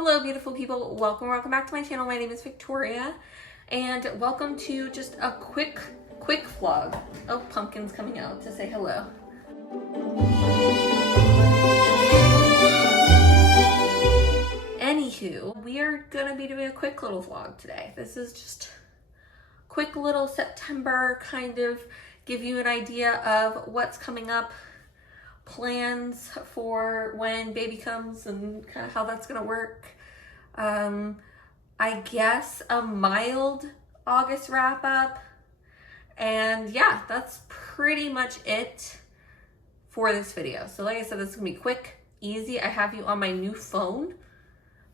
Hello beautiful people, welcome back to my channel. My name is Victoria and welcome to just a quick vlog. Oh, Pumpkin's coming out to say hello. Anywho, we are gonna be doing a quick little vlog today. This is just quick little September, kind of give you an idea of what's coming up, plans for when baby comes and kind of how that's gonna work. I guess a mild August wrap up, and yeah, that's pretty much it for this video. So like I said, this is gonna be quick, easy. I have you on my new phone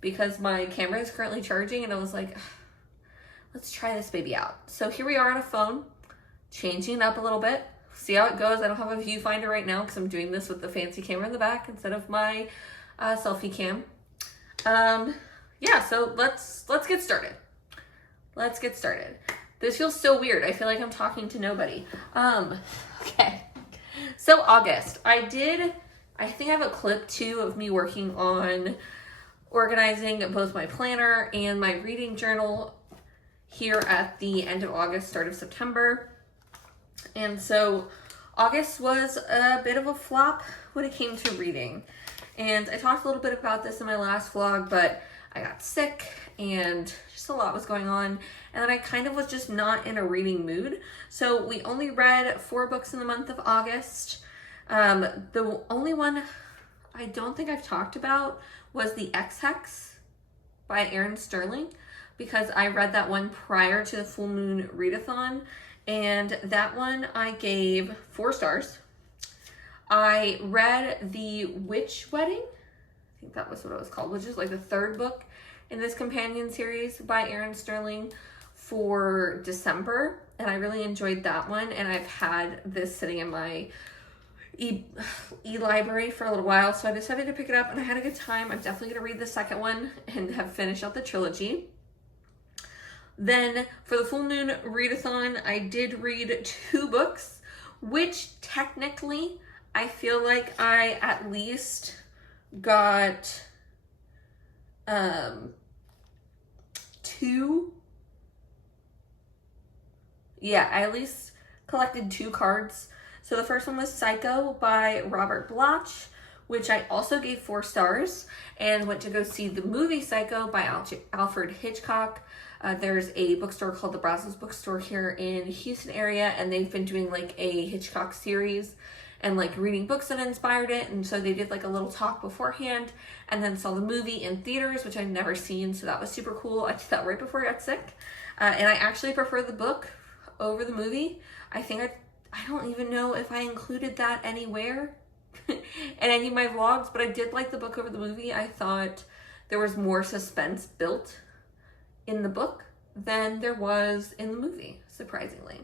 because my camera is currently charging, and I was like, let's try this baby out. So here we are on a phone, changing it up a little bit. See how it goes. I don't have a viewfinder right now because I'm doing this with the fancy camera in the back instead of my selfie cam. Yeah, so let's get started. Let's get started. This feels so weird. I feel like I'm talking to nobody. Okay. So August, I think I have a clip too of me working on organizing both my planner and my reading journal here at the end of August, start of September. And so August was a bit of a flop when it came to reading. And I talked a little bit about this in my last vlog, but I got sick and just a lot was going on. And then I kind of was just not in a reading mood. So we only read 4 books in the month of August. The only one I don't think I've talked about was The X-Hex by Erin Sterling, because I read that one prior to the full moon readathon. And that one I gave 4 stars. I read The Witch Wedding, I think that was what it was called, which is like the 3rd book in this companion series by Erin Sterling, for December. And I really enjoyed that one. And I've had this sitting in my e-library for a little while. So I decided to pick it up and I had a good time. I'm definitely going to read the second one and have finished out the trilogy. Then for the full moon readathon, I did read 2 books, which technically I feel like I at least got 2. Yeah, I at least collected 2 cards. So the first one was Psycho by Robert Bloch, which I also gave 4 stars, and went to go see the movie Psycho by Alfred Hitchcock. There's a bookstore called the Brazos Bookstore here in Houston area, and they've been doing like a Hitchcock series and like reading books that inspired it. And so they did like a little talk beforehand, and then saw the movie in theaters, which I'd never seen. So that was super cool. I did that right before I got sick. And I actually prefer the book over the movie. I don't even know if I included that anywhere in any of my vlogs, but I did like the book over the movie. I thought there was more suspense built in the book than there was in the movie, surprisingly.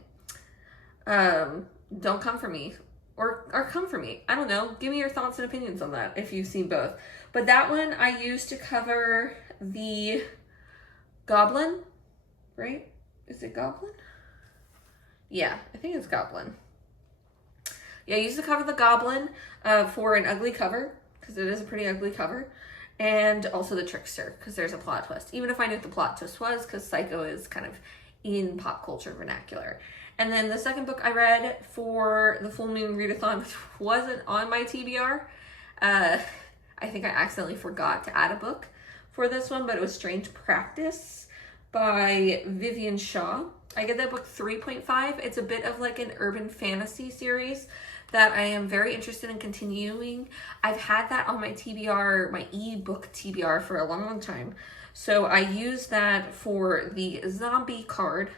Don't come for me, or come for me. I don't know. Give me your thoughts and opinions on that if you've seen both. But that one I used to cover the Goblin, right? Is it Goblin? Yeah, I think it's Goblin. Yeah, I used to cover the Goblin for an ugly cover, because it is a pretty ugly cover. And also the Trickster, because there's a plot twist. Even if I knew what the plot twist was, because Psycho is kind of in pop culture vernacular. And then the second book I read for the full moon readathon, which wasn't on my TBR. I think I accidentally forgot to add a book for this one, but it was Strange Practice by Vivian Shaw. I get that book 3.5. It's a bit of like an urban fantasy series that I am very interested in continuing. I've had that on my TBR, my ebook TBR, for a long time. So I used that for the zombie card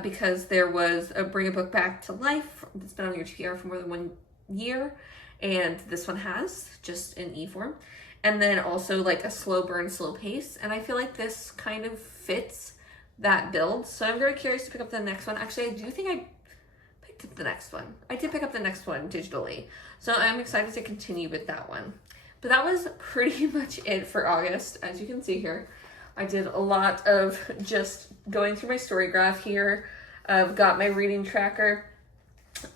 because there was a Bring a Book Back to Life that's been on your TBR for more than 1 year. And this one has, just in e-form. And then also like a slow burn, slow pace. And I feel like this kind of fits that build. So I'm very curious to pick up the next one. Actually, I do think I picked up the next one. I did pick up the next one digitally. So I'm excited to continue with that one. But that was pretty much it for August. As you can see here, I did a lot of just going through my story graph here. I've got my reading tracker.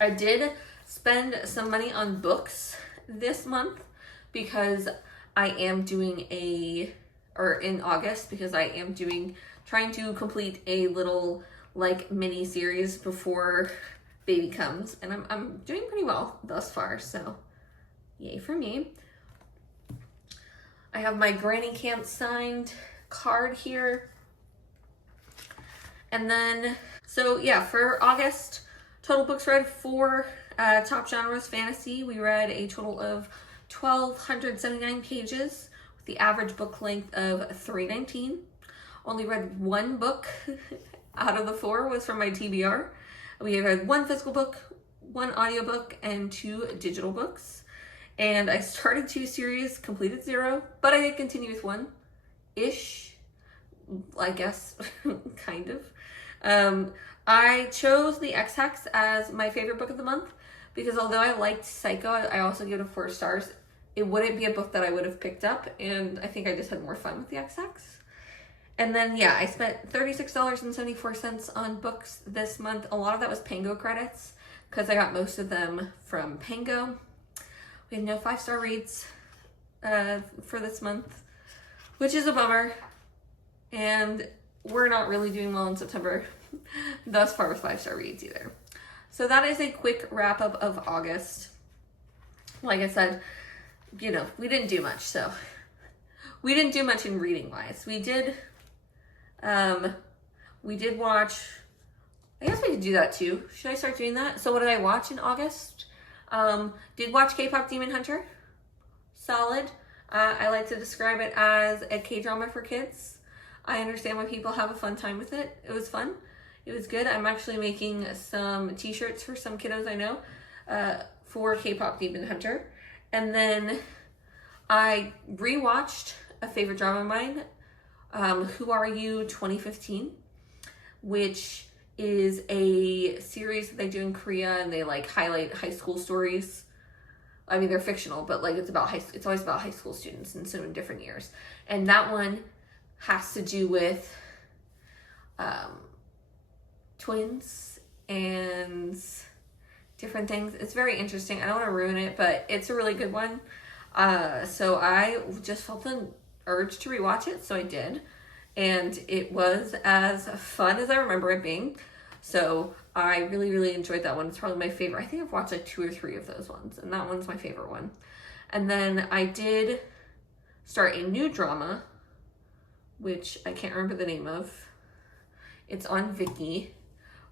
I did spend some money on books this month because I am doing a or in August, because I am trying to complete a little like mini series before baby comes, and I'm doing pretty well thus far, so yay for me. I have my Granny Camp signed card here. And then, so yeah, for August, total books read for top genres fantasy. We read a total of 1,279 pages with the average book length of 319. Only read one book out of the 4 was from my TBR. We read 1 physical book, 1 audiobook, and 2 digital books. And I started 2 series, completed 0, but I did continue with 1-ish, I guess, kind of. I chose The X-Hex as my favorite book of the month because although I liked Psycho, I also give it 4 stars. It wouldn't be a book that I would have picked up, and I think I just had more fun with The X-Hex. And then, yeah, I spent $36.74 on books this month. A lot of that was Pango credits because I got most of them from Pango. We had no 5-star reads for this month, which is a bummer. And we're not really doing well in September thus far with 5-star reads either. So that is a quick wrap up of August. Like I said, you know, we didn't do much. So we didn't do much in reading wise. We did watch, I guess we could do that too. Should I start doing that? So what did I watch in August? Did watch K-pop Demon Hunter. Solid. I like to describe it as a K-drama for kids. I understand why people have a fun time with it. It was fun. It was good. I'm actually making some t-shirts for some kiddos I know for K-pop Demon Hunter. And then I rewatched a favorite drama of mine, Who Are You 2015, which is a series that they do in Korea, and they like highlight high school stories. I mean, they're fictional, but like it's always about high school students in so many different years. And that one has to do with twins and different things. It's very interesting. I don't want to ruin it, but it's a really good one. So I just felt an urge to rewatch it, so I did. And it was as fun as I remember it being. So I really, really enjoyed that one. It's probably my favorite. I think I've watched like 2 or 3 of those ones, and that one's my favorite one. And then I did start a new drama, which I can't remember the name of. It's on Viki,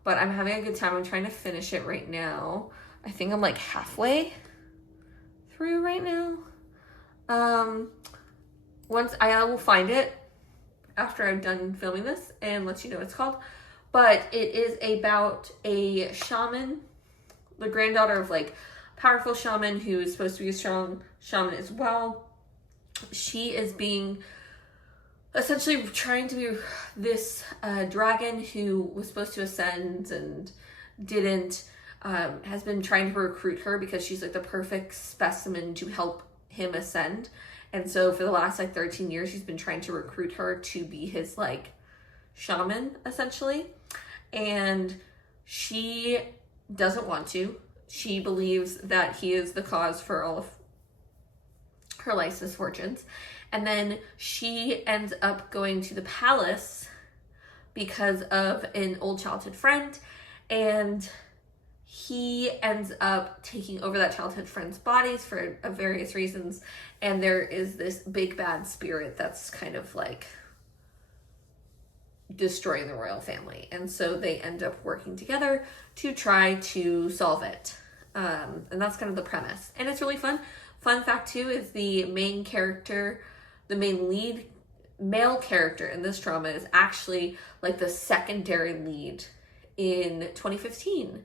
but I'm having a good time. I'm trying to finish it right now. I think I'm like halfway through right now. Once I will find it after I'm done filming this and let you know what it's called. But it is about a shaman, the granddaughter of like a powerful shaman who is supposed to be a strong shaman as well. She is being essentially trying to be this dragon who was supposed to ascend and didn't, has been trying to recruit her because she's like the perfect specimen to help him ascend. And so for the last like 13 years, he's been trying to recruit her to be his like shaman essentially. And she doesn't want to. She believes that he is the cause for all of her life's misfortunes. And then she ends up going to the palace because of an old childhood friend, and he ends up taking over that childhood friend's bodies for various reasons. And there is this big bad spirit that's kind of like destroying the royal family. And so they end up working together to try to solve it. And that's kind of the premise. And it's really fun. Fun fact too is the main character, the main lead male character in this drama is actually like the secondary lead in 2015.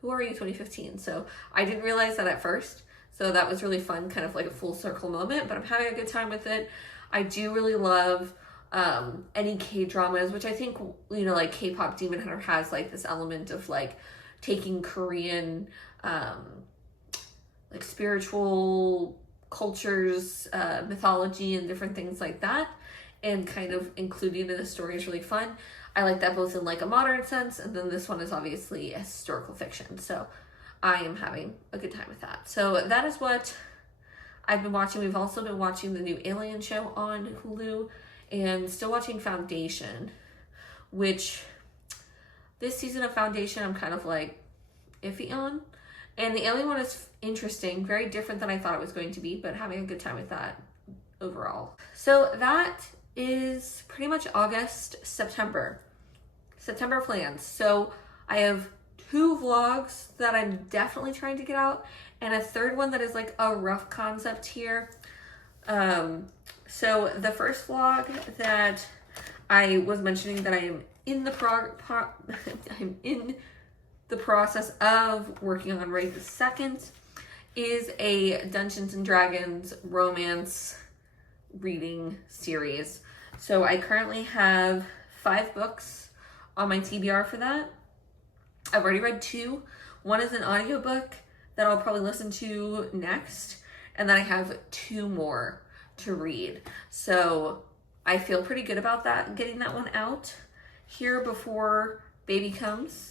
Who Are You 2015? So I didn't realize that at first. So that was really fun, kind of like a full circle moment, but I'm having a good time with it. I do really love any K-dramas, which I think, you know, like K-pop Demon Hunter has like this element of like taking Korean like spiritual cultures, mythology and different things like that, and kind of including in the story is really fun. I like that both in like a modern sense, and then this one is obviously a historical fiction. So I am having a good time with that. So that is what I've been watching. We've also been watching the new Alien show on Hulu, and still watching Foundation, which this season of Foundation I'm kind of like iffy on. And the alien one is interesting, very different than I thought it was going to be, but having a good time with that overall. So that is pretty much August, September plans. So I have 2 vlogs that I'm definitely trying to get out, and a third one that is like a rough concept here. So the first vlog that I was mentioning that I am in the I'm in the process of working on right this second is a Dungeons and Dragons romance reading series. So I currently have 5 books on my TBR for that. I've already read 2. One is an audiobook that I'll probably listen to next, and then I have 2 more to read. So I feel pretty good about that, getting that one out here before baby comes.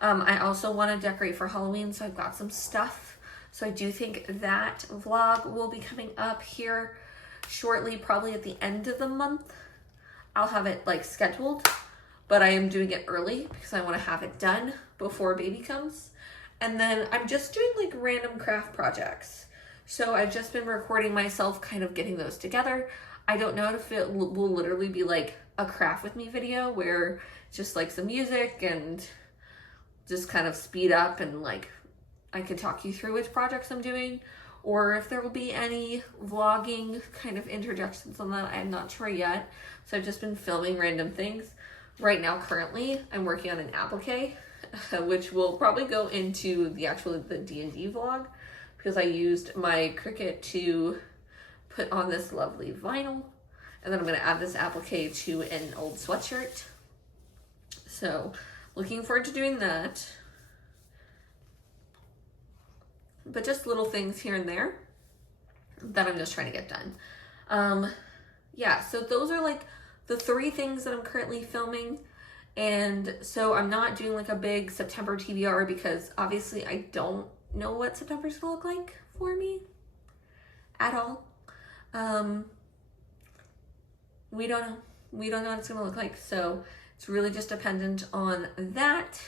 I also want to decorate for Halloween, so I've got some stuff. So I do think that vlog will be coming up here shortly, probably at the end of the month. I'll have it like scheduled, but I am doing it early because I want to have it done before baby comes. And then I'm just doing like random craft projects. So I've just been recording myself kind of getting those together. I don't know if it will literally be like a craft with me video where it's just like some music and just kind of speed up and like I can talk you through which projects I'm doing, or if there will be any vlogging kind of introductions on that. I'm not sure yet. So I've just been filming random things. Right now, currently, I'm working on an applique, which will probably go into the D&D vlog, because I used my Cricut to put on this lovely vinyl, and then I'm going to add this applique to an old sweatshirt. So looking forward to doing that. But just little things here and there that I'm just trying to get done. Yeah, so those are like the 3 things that I'm currently filming. And so I'm not doing like a big September TBR because obviously I don't know what September's gonna look like for me at all. We don't know. We don't know what it's gonna look like. So it's really just dependent on that.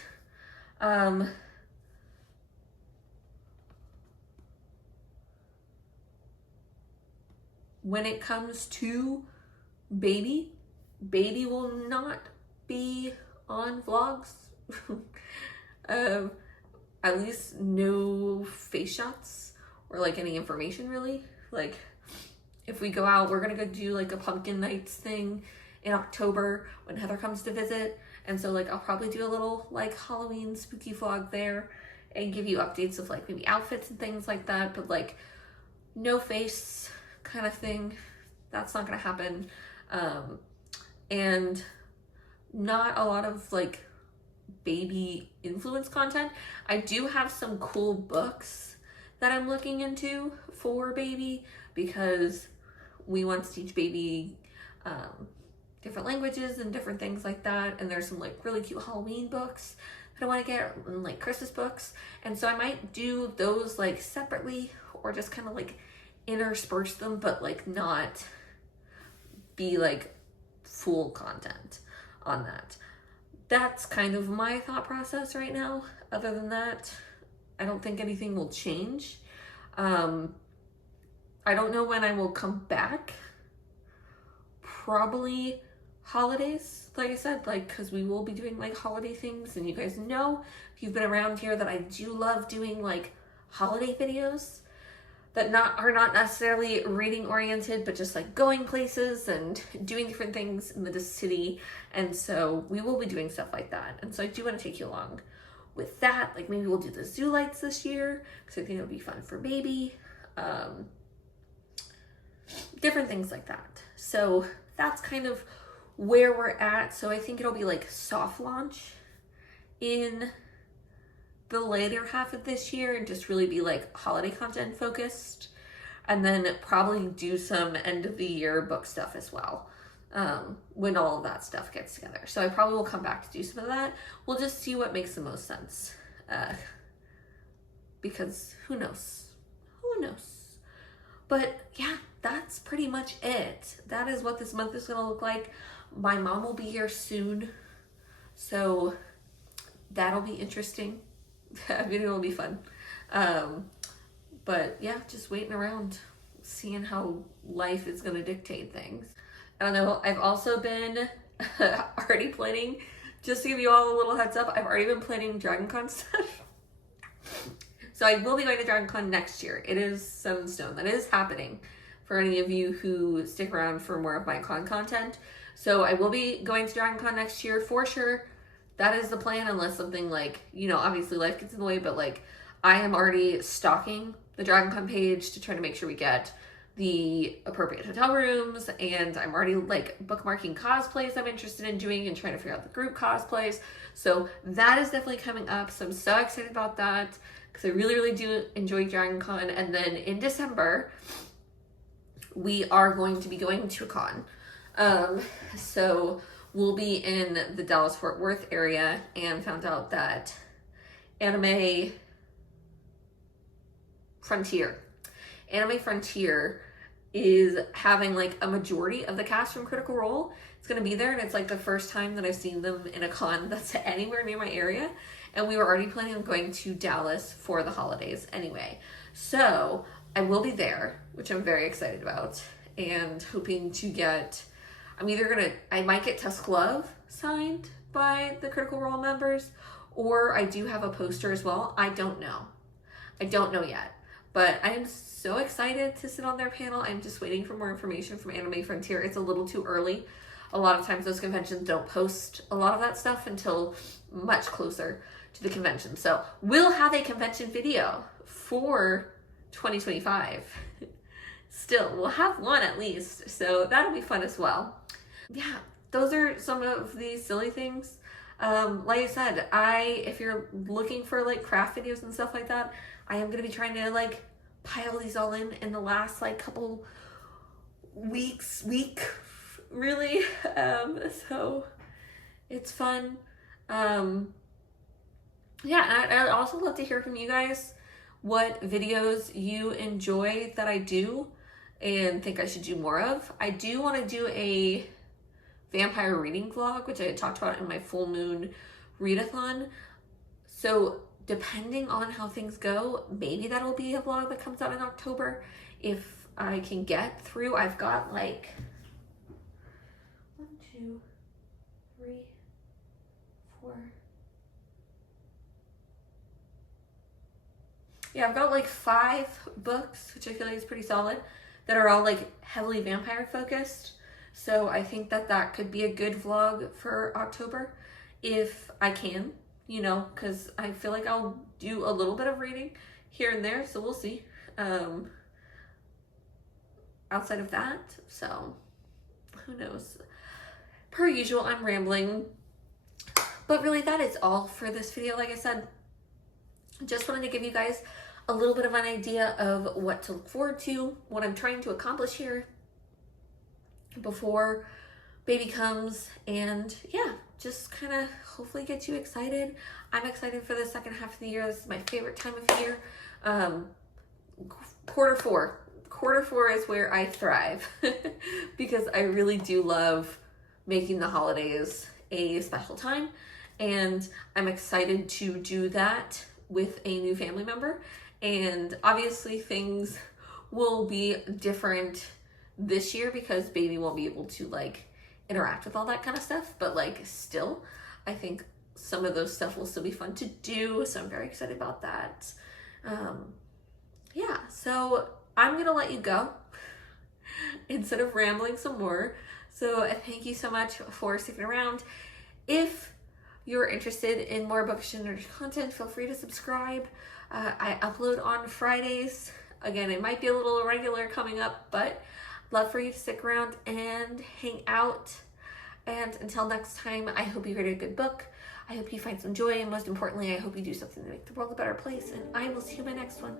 When it comes to baby will not be on vlogs. At least no face shots or like any information really. Like if we go out, we're gonna go do like a pumpkin nights thing in October when Heather comes to visit. And so like I'll probably do a little like Halloween spooky vlog there and give you updates of like maybe outfits and things like that, but like no face kind of thing. That's not gonna happen. And not a lot of like baby influence content. I do have some cool books that I'm looking into for baby because we want to teach baby different languages and different things like that. And there's some like really cute Halloween books that I want to get, and like Christmas books. And so I might do those like separately or just kind of like intersperse them, but like not be like full content on that. That's kind of my thought process right now. Other than that, I don't think anything will change. I don't know when I will come back. Probably holidays, like I said, like because we will be doing like holiday things, and you guys know if you've been around here that I do love doing like holiday videos that are not necessarily reading oriented, but just like going places and doing different things in the city. And so we will be doing stuff like that. And so I do want to take you along with that. Like maybe we'll do the zoo lights this year because I think it'll be fun for baby. Different things like that. So that's kind of where we're at. So I think it'll be like soft launch in the later half of this year and just really be like holiday content focused, and then probably do some end of the year book stuff as well when all of that stuff gets together. So I probably will come back to do some of that. We'll just see what makes the most sense because who knows. But yeah, that's pretty much it. That is what this month is going to look like. My mom will be here soon, so that'll be interesting. I mean, it'll be fun. But yeah, just waiting around, seeing how life is going to dictate things. I don't know. I've also been already planning, just to give you all a little heads up, I've already been planning DragonCon stuff. So I will be going to DragonCon next year. It is set in stone. That is happening for any of you who stick around for more of my con content. So I will be going to DragonCon next year for sure. That is the plan, unless something like, you know, obviously life gets in the way, but like I am already stalking the DragonCon page to try to make sure we get the appropriate hotel rooms, and I'm already like bookmarking cosplays I'm interested in doing and trying to figure out the group cosplays. So that is definitely coming up. So I'm so excited about that because I really, really do enjoy DragonCon. And then in December, we are going to be going to a con. So we'll be in the Dallas-Fort Worth area, and found out that Anime Frontier is having like a majority of the cast from Critical Role. It's going to be there, and it's like the first time that I've seen them in a con that's anywhere near my area. And we were already planning on going to Dallas for the holidays anyway. So I will be there, which I'm very excited about, and hoping to get, I might get Tusk Love signed by the Critical Role members, or I do have a poster as well. I don't know yet. But I am so excited to sit on their panel. I'm just waiting for more information from Anime Frontier. It's a little too early. A lot of times those conventions don't post a lot of that stuff until much closer to the convention. So we'll have a convention video for 2025. Still, we'll have one at least. So that'll be fun as well. Yeah, those are some of these silly things. Like I said, if you're looking for like craft videos and stuff like that, I am going to be trying to like pile these all in the last like couple week, really. So it's fun. Yeah, and I'd also love to hear from you guys what videos you enjoy that I do and think I should do more of. I do want to do a vampire reading vlog, which I had talked about in my full moon readathon. So depending on how things go, maybe that'll be a vlog that comes out in October if I can get through. I've got like 1, 2, 3, 4. Yeah, I've got like 5 books, which I feel like is pretty solid, that are all like heavily vampire focused. So I think that could be a good vlog for October if I can, you know, because I feel like I'll do a little bit of reading here and there, so we'll see. Outside of that, so who knows. Per usual, I'm rambling, but really that is all for this video. Like I said, just wanted to give you guys a little bit of an idea of what to look forward to, what I'm trying to accomplish here before baby comes, and yeah, just kind of hopefully get you excited. I'm excited for the second half of the year. This is my favorite time of year. Quarter four is where I thrive because I really do love making the holidays a special time, and I'm excited to do that with a new family member. And obviously things will be different this year because baby won't be able to like interact with all that kind of stuff, but like still I think some of those stuff will still be fun to do, so I'm very excited about that. Yeah, so I'm gonna let you go instead of rambling some more. So thank you so much for sticking around. If you're interested in more bookish and nerd content, feel free to subscribe. I upload on Fridays. Again, it might be a little irregular coming up, but love for you to stick around and hang out. And until next time, I hope you read a good book. I hope you find some joy, and most importantly, I hope you do something to make the world a better place. And I will see you in my next one.